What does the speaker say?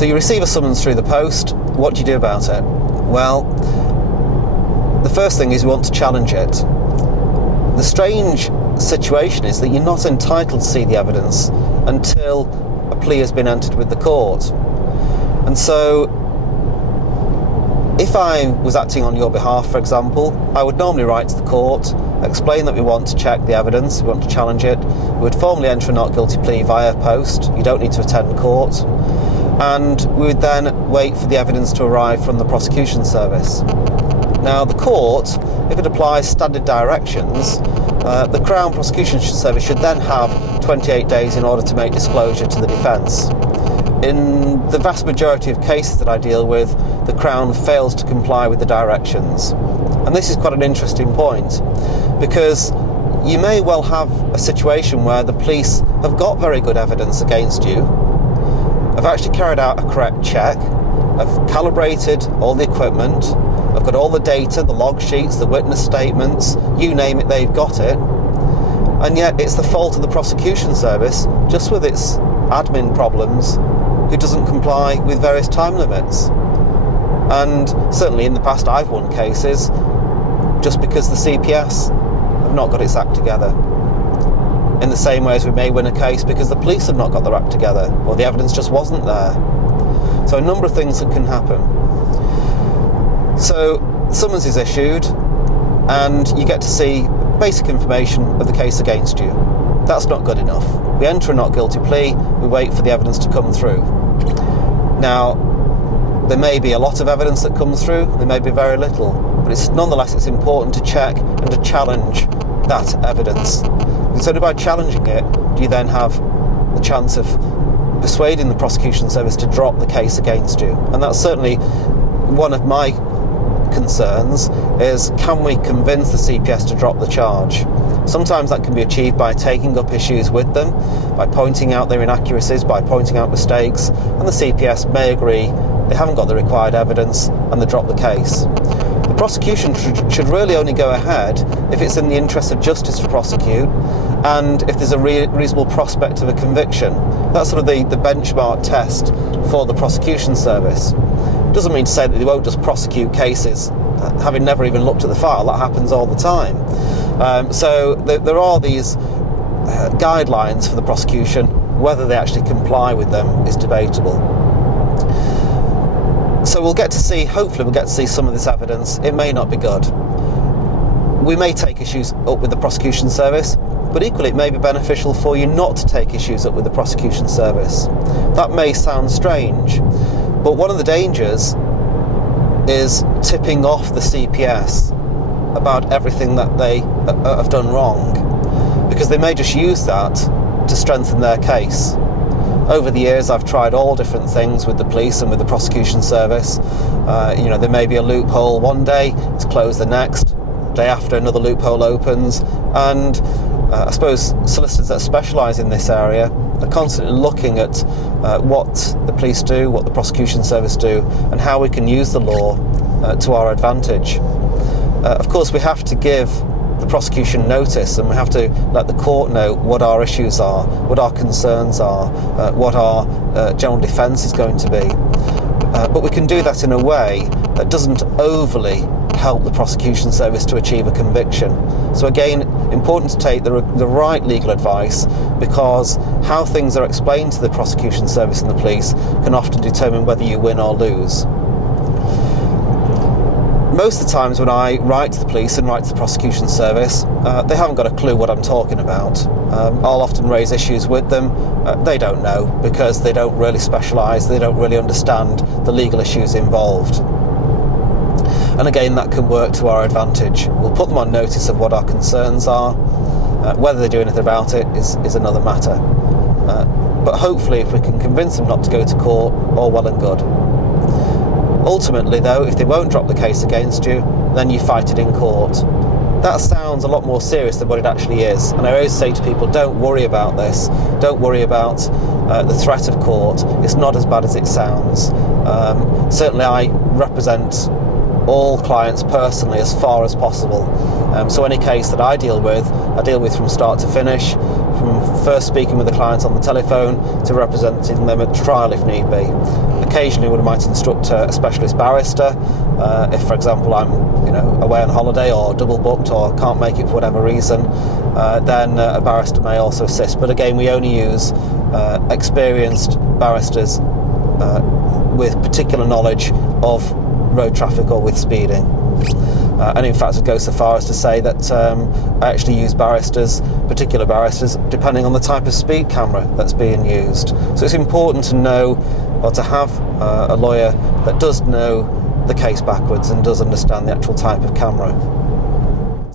So you receive a summons through the post. What do you do about it? Well, the first thing is you want to challenge it. The strange situation is that you're not entitled to see the evidence until a plea has been entered with the court. And so if I was acting on your behalf, for example, I would normally write to the court, explain that we want to check the evidence, we want to challenge it. We would formally enter a not guilty plea via post. You don't need to attend court. And we would then wait for the evidence to arrive from the prosecution service. Now, the court, if it applies standard directions, the Crown Prosecution Service should then have 28 days in order to make disclosure to the defence. In the vast majority of cases that I deal with, the Crown fails to comply with the directions. And this is quite an interesting point, because you may well have a situation where the police have got very good evidence against you, have actually carried out a correct check, have calibrated all the equipment, have got all the data, the log sheets, the witness statements, you name it, they've got it. And yet it's the fault of the prosecution service, just with its admin problems, who doesn't comply with various time limits. And certainly in the past I've won cases just because the CPS have not got its act together. In the same way as we may win a case because the police have not got their act together, or the evidence just wasn't there. So a number of things that can happen. So summons is issued and you get to see basic information of the case against you. That's not good enough. We enter a not guilty plea, we wait for the evidence to come through. Now, there may be a lot of evidence that comes through, there may be very little, but nonetheless it's important to check and to challenge that evidence. It's only by challenging it do you then have the chance of persuading the prosecution service to drop the case against you. And that's certainly one of my concerns, is can we convince the CPS to drop the charge? Sometimes that can be achieved by taking up issues with them, by pointing out their inaccuracies, by pointing out mistakes, and the CPS may agree they haven't got the required evidence and they drop the case. The prosecution should really only go ahead if it's in the interest of justice to prosecute and if there's a reasonable prospect of a conviction. That's sort of the benchmark test for the prosecution service. It doesn't mean to say that they won't just prosecute cases having never even looked at the file. That happens all the time. So there are these guidelines for the prosecution. Whether they actually comply with them is debatable. So we'll get to see, hopefully we'll get to see some of this evidence. It may not be good. We may take issues up with the prosecution service, but equally it may be beneficial for you not to take issues up with the prosecution service. That may sound strange, but one of the dangers is tipping off the CPS about everything that they have done wrong, because they may just use that to strengthen their case. Over the years I've tried all different things with the police and with the prosecution service. There may be a loophole one day, it's closed the next, day after another loophole opens, and I suppose solicitors that specialise in this area are constantly looking at what the police do, what the prosecution service do, and how we can use the law to our advantage. Of course we have to give the prosecution notice, and we have to let the court know what our issues are, what our concerns are, what our general defence is going to be. But we can do that in a way that doesn't overly help the prosecution service to achieve a conviction. So again, important to take the right legal advice, because how things are explained to the prosecution service and the police can often determine whether you win or lose. Most of the times when I write to the police and write to the prosecution service, they haven't got a clue what I'm talking about. I'll often raise issues with them. They don't know, because they don't really specialise, they don't really understand the legal issues involved. And again, that can work to our advantage. We'll put them on notice of what our concerns are. Whether they do anything about it is another matter. But hopefully if we can convince them not to go to court, all well and good. Ultimately though, if they won't drop the case against you, then you fight it in court. That sounds a lot more serious than what it actually is, and I always say to people, don't worry about this, don't worry about the threat of court. It's not as bad as it sounds. Certainly I represent all clients personally as far as possible, so any case that I deal with from start to finish, from first speaking with the client on the telephone to representing them at trial if need be. Occasionally we might instruct a specialist barrister if, for example, I'm away on holiday or double booked or can't make it for whatever reason. Then a barrister may also assist. But again, we only use experienced barristers with particular knowledge of road traffic or with speeding. And in fact, it goes so far as to say that I actually use particular barristers, depending on the type of speed camera that's being used. So it's important to know, or to have a lawyer that does know the case backwards and does understand the actual type of camera.